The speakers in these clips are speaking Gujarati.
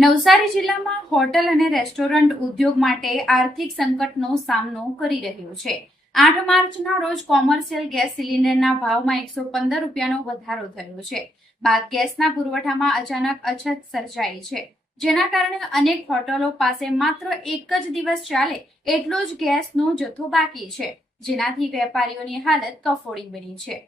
નવસારી જિલ્લામાં હોટલ અને રેસ્ટોરન્ટ ઉદ્યોગ માટે આર્થિક સંકટનો સામનો કરી રહ્યો છે। 8 માર્ચના રોજ કોમર્શિયલ ગેસ સિલિન્ડરના ભાવમાં 115 રૂપિયાનો વધારો થયો છે। બાદ ગેસના પુરવઠામાં અચાનક અછત સર્જાઈ છે, જેના કારણે અનેક હોટલો પાસે માત્ર એક જ દિવસ ચાલે એટલો જ ગેસનો જથ્થો બાકી છે, જેનાથી વેપારીઓની હાલત કફોડી બની છે।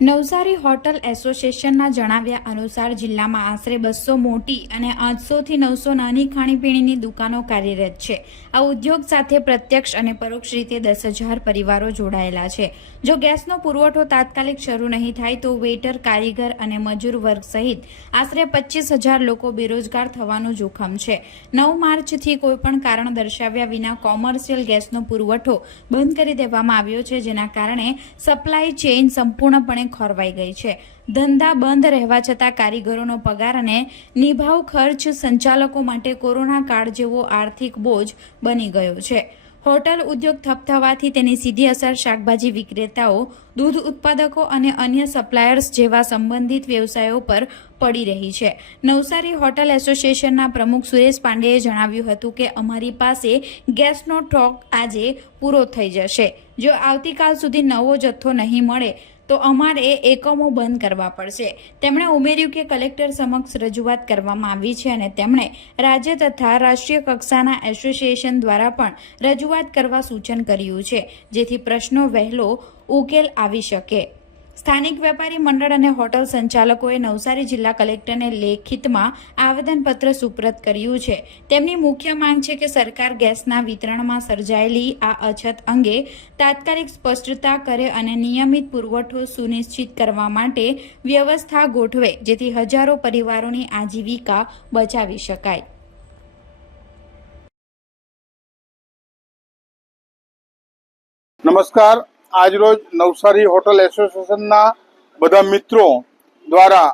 નવસારી હોટલ એસોસિએશનના જણાવ્યા અનુસાર જિલ્લામાં આશરે 200 મોટી અને 800 થી 900 નાની ખાણીપીણીની દુકાનો કાર્યરત છે। આ ઉદ્યોગ સાથે પ્રત્યક્ષ અને પરોક્ષ રીતે 10,000 પરિવારો જોડાયેલા છે। જો ગેસનો પુરવઠો તાત્કાલિક શરૂ નહીં થાય તો વેટર, કારીગર અને મજૂર વર્ગ સહિત આશરે 25,000 લોકો બેરોજગાર થવાનું જોખમ છે। 9 માર્ચથી કોઈપણ કારણ દર્શાવ્યા વિના કોમર્શિયલ ગેસનો પુરવઠો બંધ કરી દેવામાં આવ્યો છે, જેના કારણે સપ્લાય ચેઇન સંપૂર્ણપણે ખોરવાઈ ગઈ છે। ધંધા બંધ રહેવા છતાં કારીગરોનો પગાર અને નિભાવ ખર્ચ સંચાલકો માટે કોરોના કાળ જેવો આર્થિક બોજ બની ગયો છે। હોટલ ઉદ્યોગ ઠપ થવાથી તેની સીધી અસર શાકભાજી વિક્રેતાઓ, દૂધ ઉત્પાદકો અને અન્ય સપ્લાયર્સ જેવા સંબંધિત વ્યવસાયો પર પડી રહી છે। નવસારી હોટલ એસોસિએશનના પ્રમુખ સુરેશ પાંડેએ જણાવ્યું હતું કે અમારી પાસે ગેસનો સ્ટોક આજે પૂરો થઈ જશે। જો આવતીકાલ સુધી નવો જથ્થો નહીં મળે તો અમારે એકમો બંધ કરવા પડશે। તેમણે ઉમેર્યું કે કલેક્ટર સમક્ષ રજૂઆત કરવામાં આવી છે અને તેમણે રાજ્ય તથા રાષ્ટ્રીય કક્ષાના એસોસિએશન દ્વારા પણ રજૂઆત કરવા સૂચન કર્યું છે, જેથી પ્રશ્નો વહેલો ઉકેલ આવી શકે। સ્થાનિક વેપારી મંડળ અને હોટલ સંચાલકોએ નવસારી જિલ્લા કલેક્ટરને લેખિતમાં આવેદનપત્ર સુપ્રત કર્યું છે। તેમની મુખ્ય માંગ છે કે સરકાર ગેસના વિતરણમાં સર્જાયેલી આ અછત અંગે તાત્કાલિક સ્પષ્ટતા કરે અને નિયમિત પુરવઠો સુનિશ્ચિત કરવા માટે વ્યવસ્થા ગોઠવે, જેથી હજારો પરિવારોની આજીવિકા બચાવી શકાય। નમસ્કાર। આજરોજ નવસારી હોટલ એસોસિએશનના બધા મિત્રો દ્વારા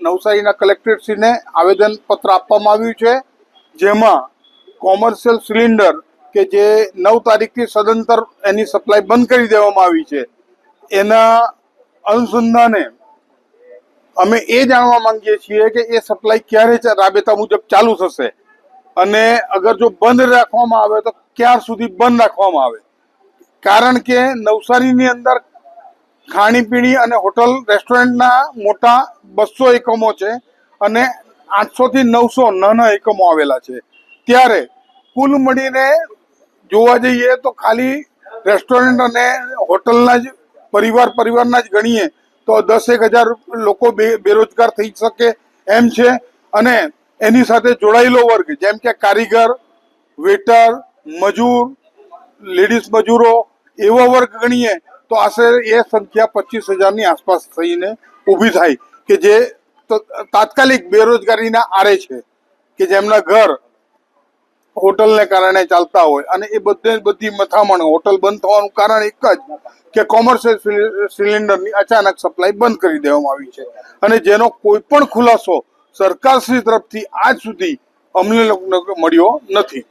નવસારીના કલેક્ટરશ્રીને આવેદનપત્ર આપવામાં આવ્યું છે, જેમાં કોમર્શિયલ સિલિન્ડર કે જે 9 તારીખથી સદંતર એની સપ્લાય બંધ કરી દેવામાં આવી છે, એના અનુસંધાને અમે એ જાણવા માંગીએ છીએ કે એ સપ્લાય ક્યારે રાબેતા મુજબ ચાલુ થશે અને અગર જો બંધ રાખવામાં આવે તો ક્યાર સુધી બંધ રાખવામાં આવે। કારણ કે નવસારીની અંદર ખાણીપીણી અને હોટલ રેસ્ટોરન્ટના મોટા 200 એકમો છે અને 800 થી 900 નાના એકમો આવેલા છે। ત્યારે કુલ મળીને જોવા જઈએ તો ખાલી રેસ્ટોરન્ટ અને હોટલના જ પરિવારના જ ગણીએ તો 10,000 લોકો બેરોજગાર થઈ શકે એમ છે અને એની સાથે જોડાયેલો વર્ગ જેમ કે કારીગર, વેટર, મજૂર, લેડીઝ મજૂરો એવો વર્ગ ગણીએ તો આશરે એ સંખ્યા 25,000ની આસપાસ થઈને ઊભી થાય કે જે તાત્કાલિક બેરોજગારીના આરે છે, કે જેમના ઘર હોટલને કારણે ચાલતા હોય અને એ બધી મથામણ હોટલ બંધ થવાનું કારણ એક જ કે કોમર્શિયલ સિલિન્ડરની અચાનક સપ્લાય બંધ કરી દેવામાં આવી છે અને જેનો કોઈ પણ ખુલાસો સરકારશ્રી તરફથી આજ સુધી અમને મળ્યો નથી।